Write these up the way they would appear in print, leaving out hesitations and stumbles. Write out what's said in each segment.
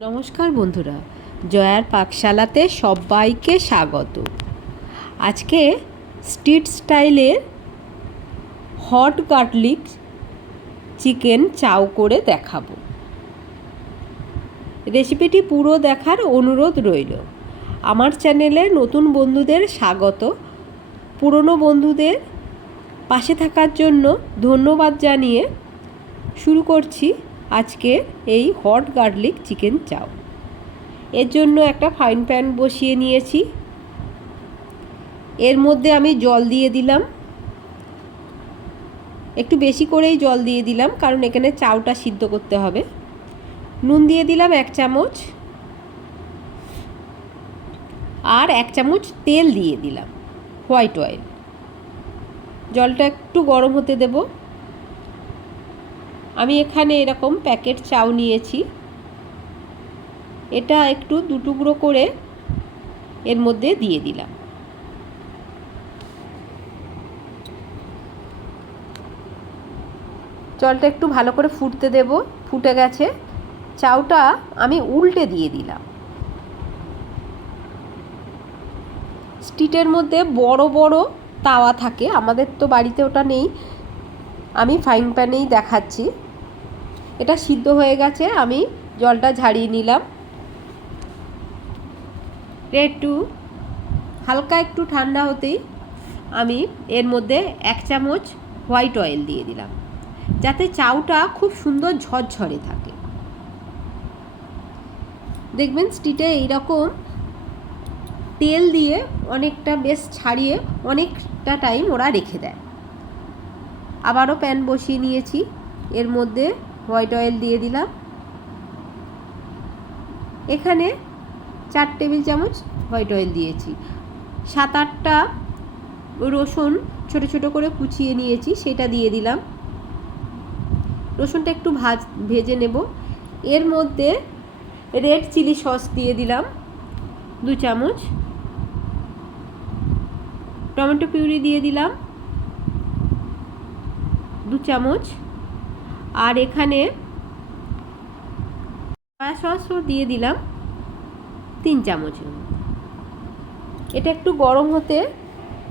নমস্কার বন্ধুরা, জয়ার পাকশালাতে সবাইকে স্বাগত। আজকে স্ট্রিট স্টাইলের হট গার্লিক চিকেন চাউ করে দেখাবো। রেসিপিটি পুরো দেখার অনুরোধ রইল। আমার চ্যানেলে নতুন বন্ধুদের স্বাগত, পুরনো বন্ধুদের পাশে থাকার জন্য ধন্যবাদ জানিয়ে শুরু করছি আজকে এই হট গার্লিক চিকেন চাউ। এর জন্য একটা ফ্রাইং প্যান বসিয়ে নিয়েছি। এর মধ্যে আমি জল দিয়ে দিলাম, একটু বেশি করেই জল দিয়ে দিলাম কারণ এখানে চাউটা সিদ্ধ করতে হবে। নুন দিয়ে দিলাম 1 চামচ, আর 1 চামচ তেল দিয়ে দিলাম, হোয়াইট অয়েল। জলটা একটু গরম হতে দেব। আমি এখানে এরকম প্যাকেট চাউ নিয়েছি, এটা একটু 2 টুকরো করে এর মধ্যে দিয়ে দিলাম। জলটা একটু ভালো করে ফুটতে দেব। ফুটে গেছে, চাউটা আমি উল্টে দিয়ে দিলাম। স্ট্রিটের মধ্যে বড় বড় তাওয়া থাকে, আমাদের তো বাড়িতে ওটা নেই, আমি ফ্রাইং প্যানেই দেখাচ্ছি। এটা সিদ্ধ হয়ে গেছে, আমি জলটা ঝাড়িয়ে নিলাম। একটু হালকা একটু ঠান্ডা হতেই আমি এর মধ্যে 1 চামচ হোয়াইট অয়েল দিয়ে দিলাম, যাতে চাউটা খুব সুন্দর ঝরঝরে থাকে। দেখবেন স্ট্রিটে এইরকম তেল দিয়ে অনেকটা বেশ ছাড়িয়ে অনেকটা টাইম ওরা রেখে দেয়। আবারও প্যান বসিয়ে নিয়েছি, এর মধ্যে হোয়াইট অয়েল দিয়ে দিলাম। এখানে 4 টেবিল চামচ হোয়াইট অয়েল দিয়েছি। 7-8টা রসুন ছোট ছোট করে কুচিয়ে নিয়েছি, সেটা দিয়ে দিলাম। রসুনটা একটু ভেজে নেব। এর মধ্যে রেড চিলি সস দিয়ে দিলাম 2 চামচ, টমেটো পিউরি দিয়ে দিলাম 2 চামচ, আর এখানে সয়া সসও দিয়ে দিলাম 3 চামচ। এটা একটু গরম হতে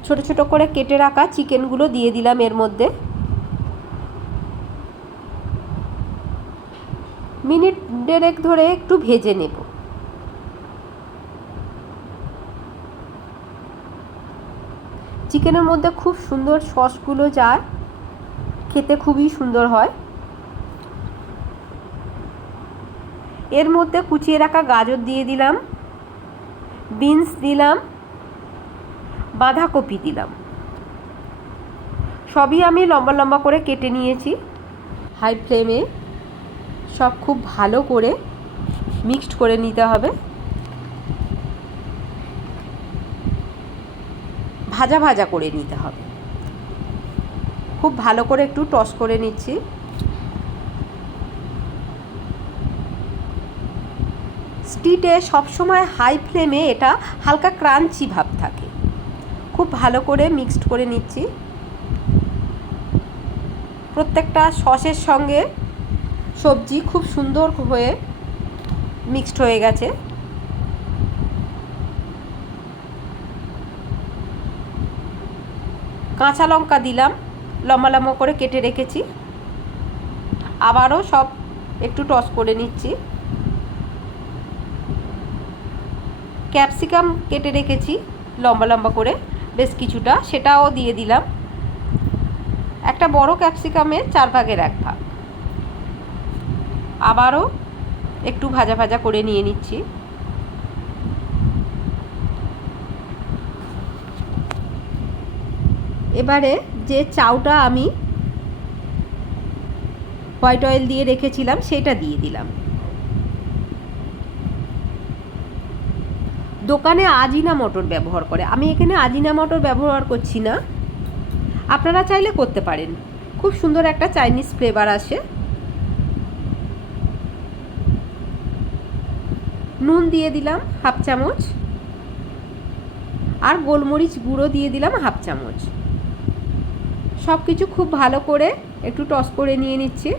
ছোট ছোট করে কেটে রাখা চিকেনগুলো দিয়ে দিলাম এর মধ্যে। মিনিট 1.5 ধরে একটু ভেজে নেব। চিকেনের মধ্যে খুব সুন্দর সসগুলো যায়, খেতে খুবই সুন্দর হয়। এর মধ্যে কুচিয়ে রাখা গাজর দিয়ে দিলাম, বিনস দিলাম, বাঁধাকপি দিলাম। সবই আমি লম্বা লম্বা করে কেটে নিয়েছি। হাই ফ্লেমে সব খুব ভালো করে মিক্সড করে নিতে হবে। ভাজা ভাজা করে নিতে হবে। খুব ভালো করে একটু টস করে নিচ্ছি। স্ট্রিটে সবসময় হাই ফ্লেমে এটা হালকা ক্রাঞ্চি ভাব থাকে। খুব ভালো করে মিক্সড করে নিচ্ছি। প্রত্যেকটা সসের সঙ্গে সবজি খুব সুন্দর হয়ে মিক্সড হয়ে গেছে। কাঁচা লঙ্কা দিলাম, লম্বা লম্বা করে কেটে রেখেছি। আবারও সব একটু টস করে নিচ্ছি। ক্যাপসিকাম কেটে রেখেছি লম্বা লম্বা করে বেশ কিছুটা, সেটাও দিয়ে দিলাম। একটা বড় ক্যাপসিকামের 4 ভাগের 1 ভাগ। আবারও একটু ভাজা ভাজা করে নিয়ে নিচ্ছি। এবারে যে চাউটা আমি হোয়াইট অয়েল দিয়ে রেখেছিলাম সেটা দিয়ে দিলাম। দোকানে আজিনামোটোর ব্যবহার করে, আমি এখানে আজিনামোটোর ব্যবহার করছি না। আপনারা চাইলে করতে পারেন, খুব সুন্দর একটা চাইনিজ ফ্লেভার আসে। নুন দিয়ে দিলাম 1/2 চামচ, আর গোলমরিচ গুঁড়ো দিয়ে দিলাম 1/2 চামচ। সব কিছু খুব ভালো করে একটু টস করে নিয়ে নিচ্ছি।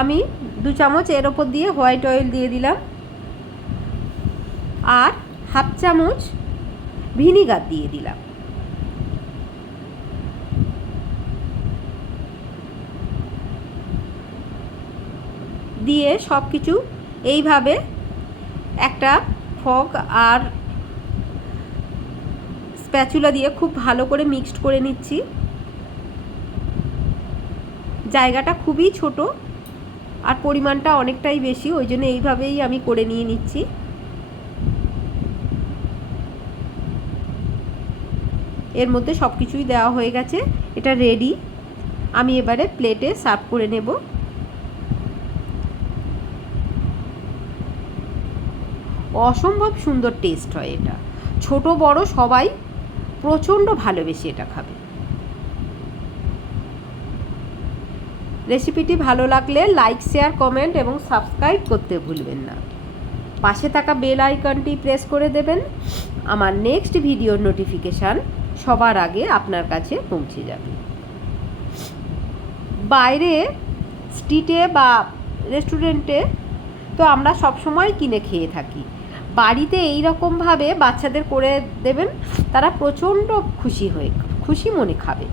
আমি 2 চামচ এর ওপর দিয়ে হোয়াইট অয়েল দিয়ে দিলাম, আর হাফ চামচ ভিনিগার দিয়ে দিলাম। দিয়ে সব কিছু এইভাবে একটা ফক আর স্প্যাচুলা দিয়ে খুব ভালো করে মিক্সড করে নিচ্ছি। জায়গাটা খুবই ছোট আর পরিমাণটা অনেকটাই বেশি, ওই জন্য এইভাবেই আমি করে নিয়ে নিচ্ছি। এর মধ্যে সব কিছুই দেওয়া হয়ে গেছে, এটা রেডি। আমি এবারে প্লেটে সার্ভ করে নেব। অসম্ভব সুন্দর টেস্ট হয় এটা, ছোট বড় সবাই প্রচণ্ড ভালোবেসে এটা খাবে। রেসিপিটি ভালো লাগলে লাইক, শেয়ার, কমেন্ট এবং সাবস্ক্রাইব করতে ভুলবেন না। পাশে থাকা বেল আইকনটি প্রেস করে দেবেন, আমার নেক্সট ভিডিওর নোটিফিকেশান সবার আগে আপনার কাছে পৌঁছে যাবে। বাইরে স্ট্রিটে বা রেস্টুরেন্টে তো আমরা সব সময় কিনে খেয়ে থাকি, বাড়িতে এই রকমভাবে বাচ্চাদের করে দেবেন, তারা প্রচণ্ড খুশি মনে খাবে।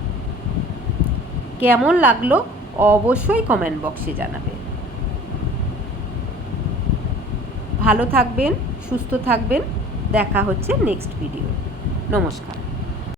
কেমন লাগলো অবশ্যই কমেন্ট বক্সে জানাবেন। ভালো থাকবেন, সুস্থ থাকবেন, দেখা হচ্ছে নেক্সট ভিডিও। নমস্কার।